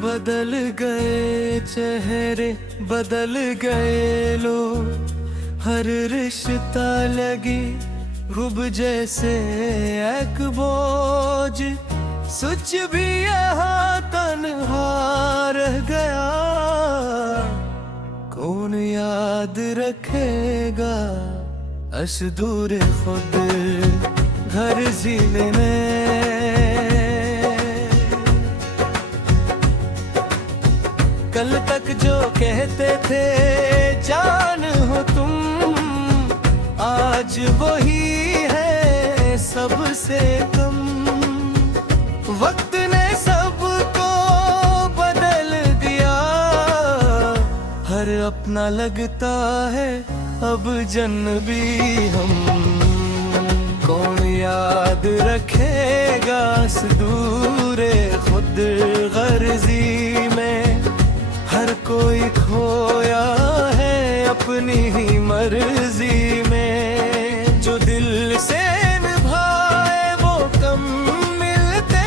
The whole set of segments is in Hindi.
बदल गए चेहरे, बदल गए लोग, हर रिश्ता लगी रूब जैसे एक बोझ। सच भी यहाँ तन्हा रह गया, कौन याद रखेगा अस दूर खुद घर जीने में। कल तक जो कहते थे जान हो तुम, आज वही है सबसे कम। वक्त ने सबको बदल दिया, हर अपना लगता है अब जन्नबी हम। कौन याद रखेगा इस दूरे खुद गर्जी में। हर कोई खोया है अपनी ही मर्जी में। जो दिल से निभाए वो कम मिलते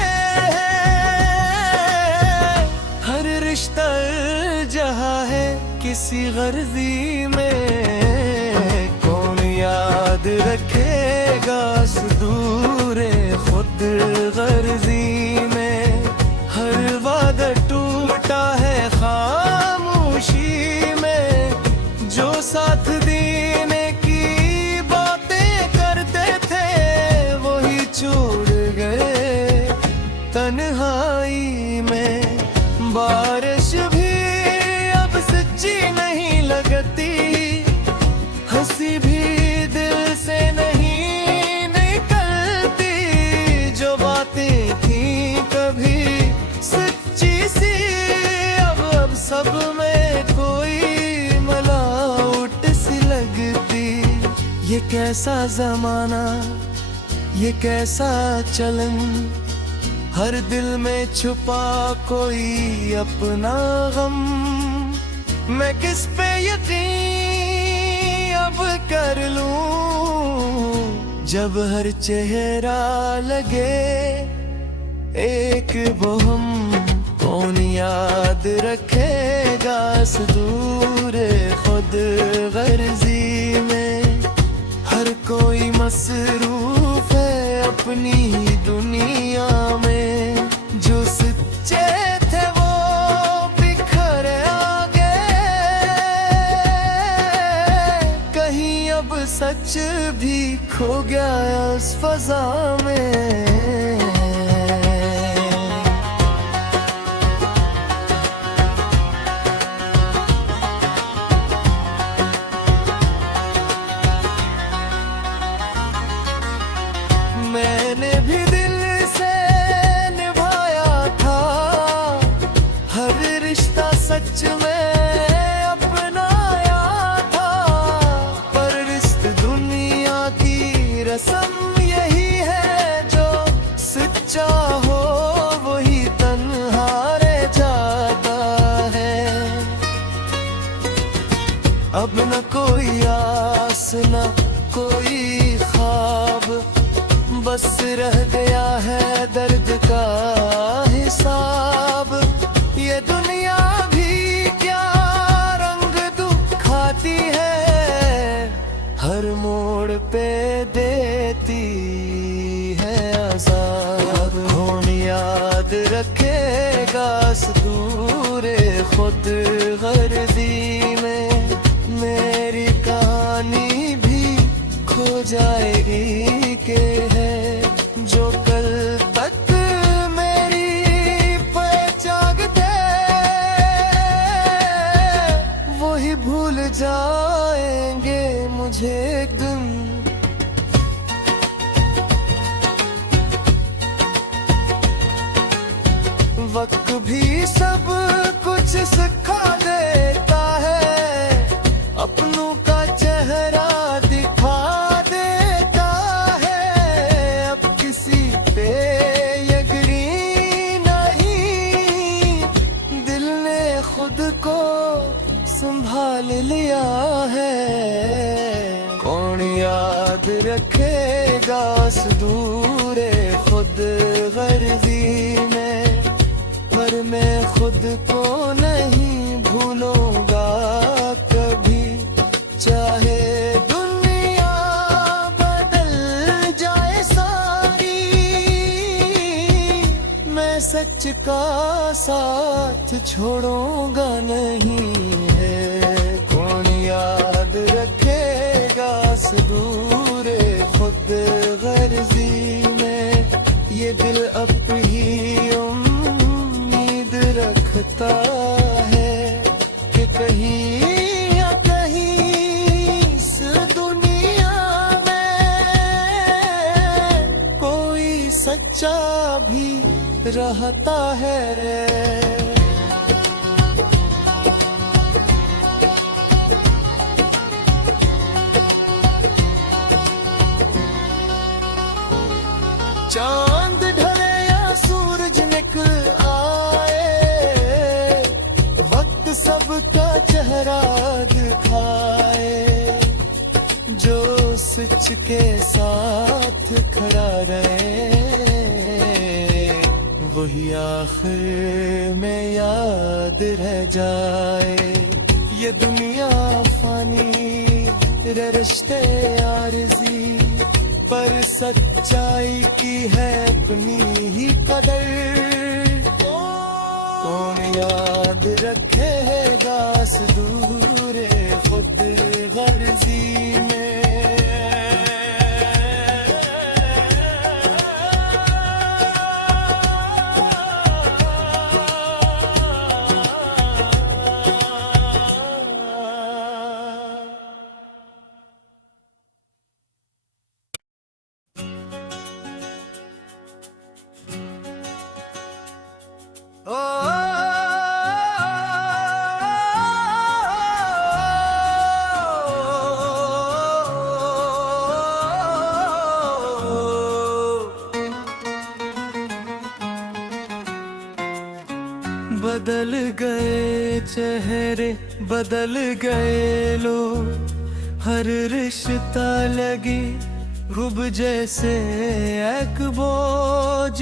हैं। हर रिश्ता जहाँ है किसी गर्जी में। कौन याद रखेगा इस दूरे खुद गर्जी में। हर वादा टूटा है खामोशी में। जो साथ देने की बातें करते थे वही छोड़ गए तन्हाई में। बारिश भी अब सच्ची नहीं लगती, हंसी भी दिल से नहीं निकलती। जो बातें थी कभी सच्ची सी, अब सब में कोई मिलावट सी लगती। ये कैसा जमाना, ये कैसा चलन, हर दिल में छुपा कोई अपना गम। मैं किस पे यकीन अब कर लूं, जब हर चेहरा लगे एक वो हम। कौन याद रखेगा इस दूरे खुद गर्जी में। हर कोई मसरूफ है अपनी ही दुनिया में। जो सच्चे थे वो बिखर आगे, कहीं अब सच भी खो गया उस फजा में। मैंने भी दिल से निभाया था हर रिश्ता, सच में अपनाया था। पर इस दुनिया की रस्म यही है, जो सच्चा हो वही तन्हा रह जाता है। अब न कोई आस न कोई ख्वाब, बस रह गया है दर्द का हिसाब। ये दुनिया भी क्या रंग दिखाती है, हर मोड़ पे देती है अज़ाब। कौन याद रखेगा इस दूरे खुद गर्जी में। मेरी कहानी भी खो जाएगी के है, जो कल तक मेरी पहचान थे वही भूल जाएंगे मुझे एक दिन। वक्त भी सब कुछ सिखा देता है, अपनों का चेहरा दिखा देता है। अब किसी पे यकीन नहीं, दिल ने खुद को संभाल लिया है। कौन याद रखेगा इस दूरे खुद गर्जी में। पर मैं खुद को नहीं भूलूंगा कभी, चाहे दुनिया बदल जाए सारी, मैं सच का साथ छोड़ूंगा नहीं है। कौन याद रखेगा सदूरे खुद गर्जी में, ये दिल अपनी उम्मीद रखता है कि कहीं या कहीं इस दुनिया में कोई सच्चा भी रहता है रे। चांद ढले या सूरज निकल आए, वक्त सबका चेहरा दिखाए, जो सच के साथ खड़ा रहे वही आखिर में याद रह जाए। ये दुनिया फानी रिश्ते आरज़ी, पर सच्चाई की है अपनी ही कदर। कौन याद रखेगा सदूरे खुद गर्जी में। बदल गए चेहरे, बदल गए लोग, हर रिश्ता लगी रूब जैसे एक बोझ,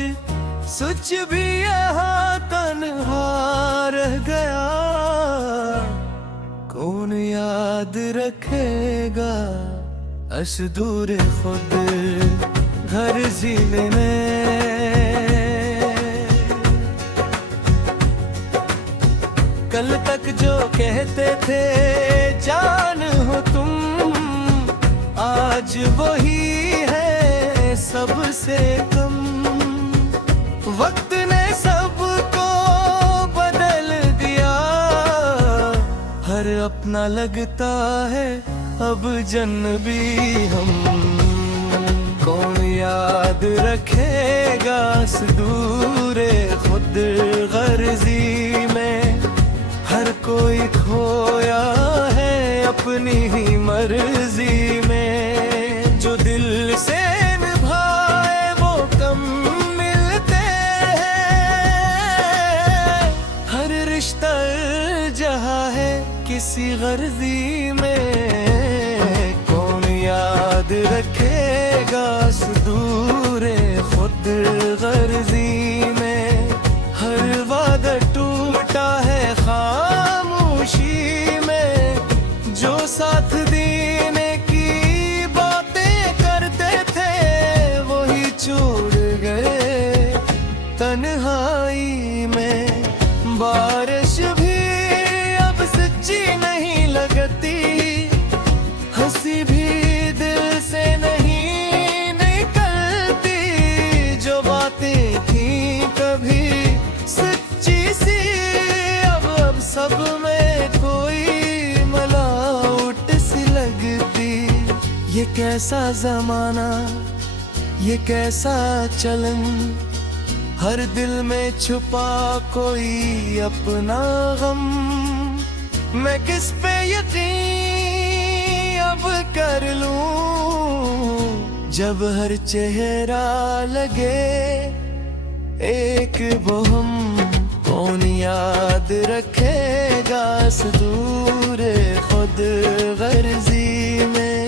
सच भी यहाँ तन्हा रह गया। कौन याद रखेगा असदूर खुद घर जीने में। कल तक जो कहते थे जान हो तुम, आज वही है सबसे कम। वक्त ने सबको बदल दिया, हर अपना लगता है अब जन्नबी हम। कौन याद रखेगा सदूरे खुद गर्जी में। हर कोई खोया है अपनी ही मर्जी में, जो दिल से निभाए वो कम मिलते हैं। हर रिश्ता जहाँ है किसी गर्जी में। कौन याद रखेगा सदूरे खुद गर्जी में। हर वादा टूटा है खामोशी में, जो साथ देने की बातें करते थे वही छोड़ गए तन्हाई में। बारिश भी अब सच्ची नहीं लगती, हंसी भी दिल से नहीं निकलती। जो बातें थी कभी सच्ची सी, अब सब में कोई मलावट सी लगती। ये कैसा जमाना, ये कैसा चलन, हर दिल में छुपा कोई अपना गम। मैं किस पे यकीन अब कर लूं, जब हर चेहरा लगे एक वो हम। कौन याद रखेगा सदूरे खुद गर्जी में।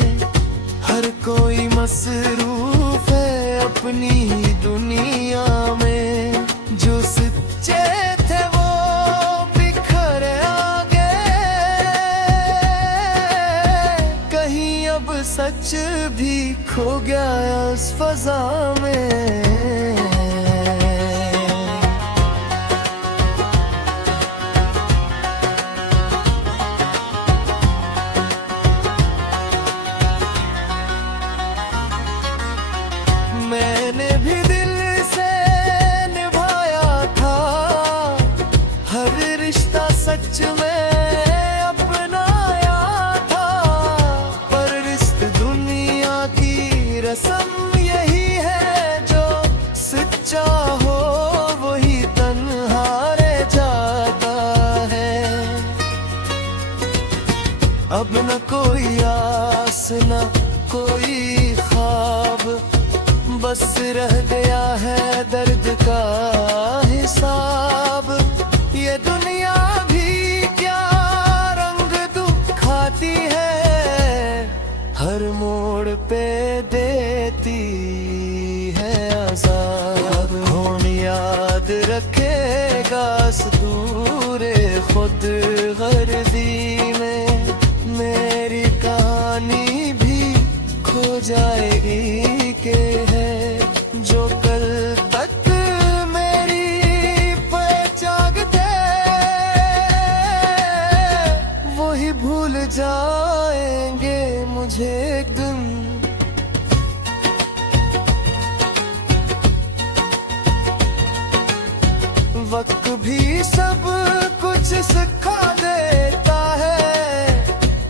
हर कोई मसरूफ है अपनी ही दुनिया में, जो सच्चे थे सच भी खो गया उस फजा में। मैंने भी दिल से निभाया था हर रिश्ता, सच में अपनाया था। पर रिश्ते दुनिया की रस्म यही है, जो सच्चा हो वही तन्हा रह जाता है। अब न कोई आस न कोई ख्वाब, बस रह गया है दर्द का हिसाब। ये दुनिया भी क्या रंग दिखाती है, हर मोड़ पे देती है आजाद। कौन याद रखेगा सूरे खुद गर्दी में, मेरी कहानी भी खो जाएगी के है। जो कल तक मेरी पहचान थे, वही भूल जाएंगे मुझे एक दिन। वक्त भी सब कुछ सिखा देता है,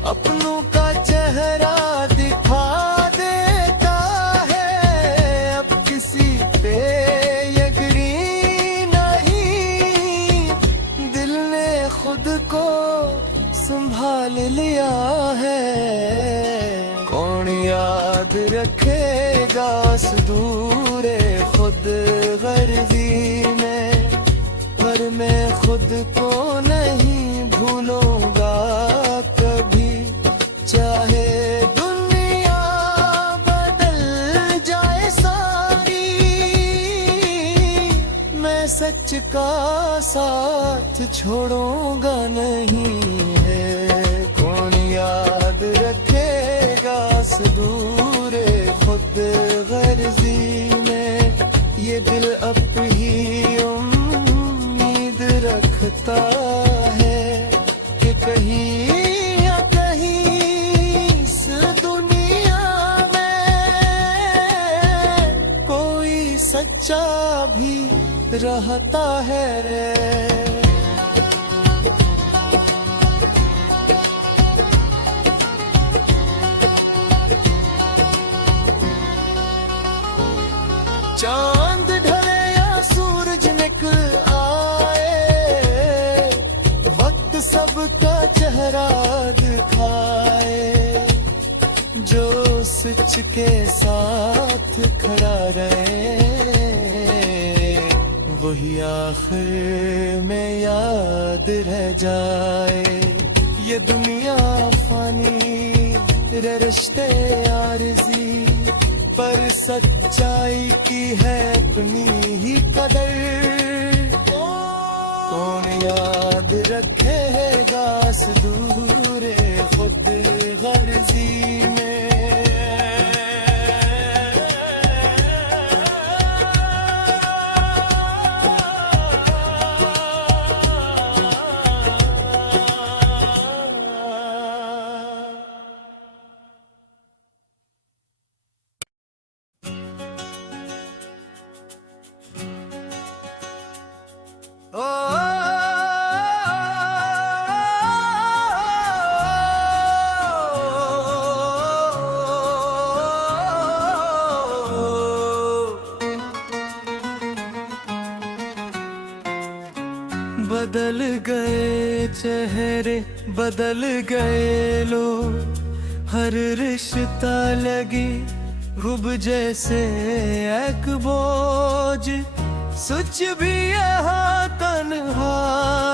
अपनों का चेहरा दिखा देता है। अब किसी पे यकीन नहीं, दिल ने खुद को संभाल लिया है। कौन याद रखेगा दूरे खुद गर्दी में, पर मैं खुद को नहीं भूलूंगा कभी। चाहे दुनिया बदल जाए सारी, मैं सच का साथ छोड़ूंगा नहीं है। कौन याद रखेगा दूरे खुद गर्जी में, ये दिल अब ही उम्मीद रखता है कि कहीं या कहीं इस दुनिया में कोई सच्चा भी रहता है रे। चांद ढले या सूरज निकल आए, वक्त सबका चेहरा दिखाए। जो सच के साथ खड़ा रहे, वही आखिर में याद रह जाए। ये दुनिया फानी रे रिश्ते आरज़ी, पर सच्चाई की है अपनी ही कदर। कौन याद रखेगा दूरे खुद गर्जी में। बदल गए चेहरे, बदल गए लोग, हर रिश्ता लगी खूब जैसे एक बोझ। सच भी यहाँ तन्हा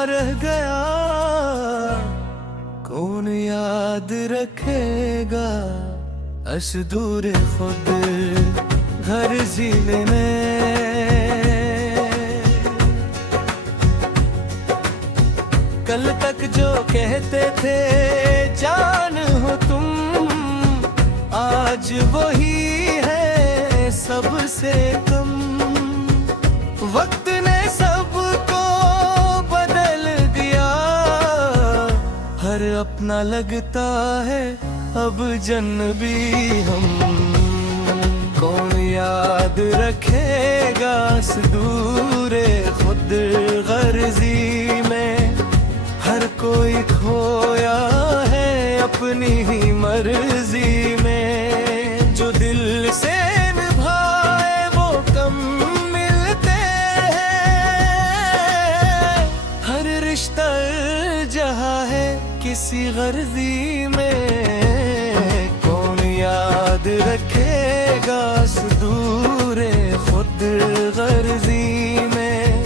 रह गया, कौन याद रखेगा दूरे खुद घर जिले में। कल तक जो कहते थे जान हो तुम, आज वही है सबसे कम। वक्त ने सबको बदल दिया, हर अपना लगता है अब जन्नबी हम। कौन याद रखेगा सुदूरे खुद गर्जी में, हर कोई खोया है अपनी ही मर्जी में। जो दिल से निभाए वो कम मिलते हैं, हर रिश्ता जहाँ है किसी गर्जी में। कौन याद रखेगा सुदूरे खुद गर्जी में,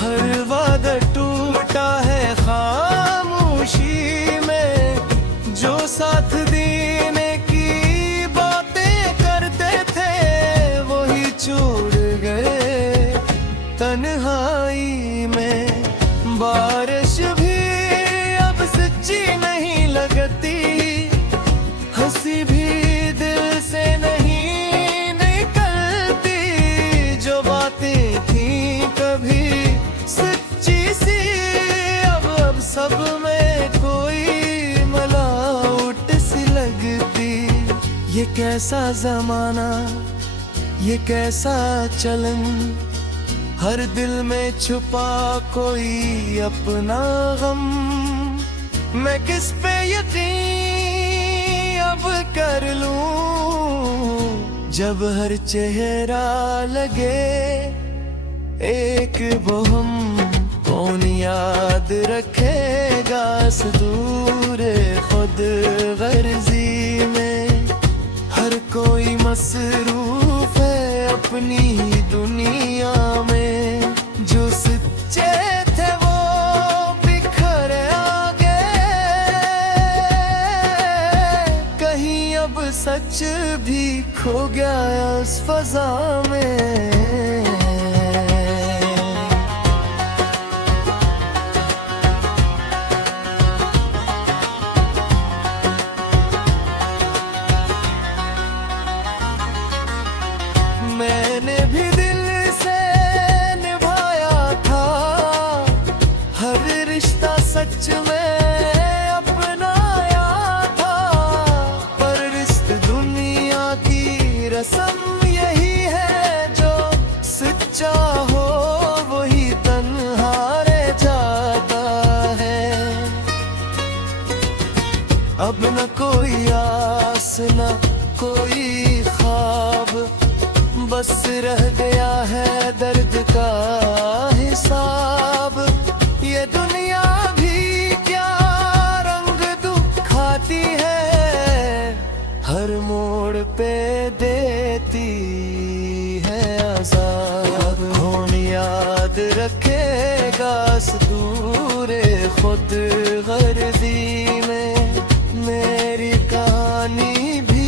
हर वादा टूटा है खामोशी में। जो साथ देने की बातें करते थे वही छोड़ गए तन्हाई में। बारिश भी अब सच्ची नहीं लगती, हंसी भी दिल से नहीं निकलती। जो बातें थी कभी सच्ची सी, अब सब में कोई मलावट सी लगती। ये कैसा जमाना, ये कैसा चलन, हर दिल में छुपा कोई अपना गम। मैं किस पे यकीन अब कर लूं, जब हर चेहरा लगे एक वो हम। कौन याद रखेगा सुदूरे खुद गर्जी में, हर कोई मसरूफ है अपनी ही दुनिया में। जो सच्चे थे वो बिखर आगे, कहीं अब सच भी खो गया उस फजा में। मैंने भी दिल से निभाया था, हर रिश्ता सच में अपनाया था। पर इस दुनिया की रस्म यही है, जो सच्चा हो वही तन्हा रह जाता है। अब न कोई आस न कोई ख्वाब, बस रह गया है दर्द का हिसाब। ये दुनिया भी क्या रंग दिखाती है, हर मोड़ पे देती है अज़ाब। कौन याद रखेगा सुदूरे खुद गर्जी में, मेरी कहानी भी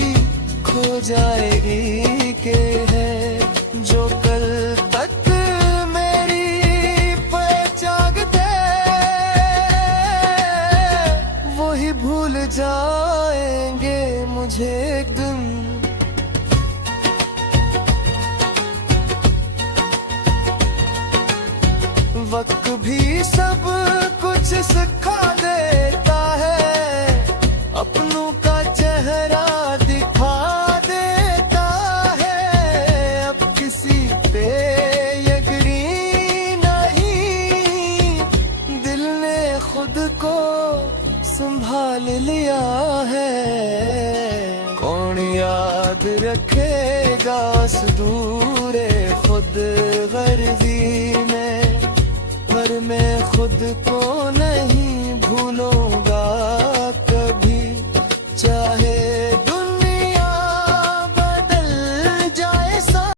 खो जाएगी के है। जो कल तक मेरी पहचान थे वही भूल जाएंगे मुझे एक दिन। वक्त भी सब कुछ सिखा देता है, अपनों का चेहरा दिखा देता है। अब किसी पे यकीन नहीं, दिल ने खुद को संभाल लिया है। कौन याद रखेगा सुदूरे खुद गर्जी में, पर मैं खुद को नहीं भूलो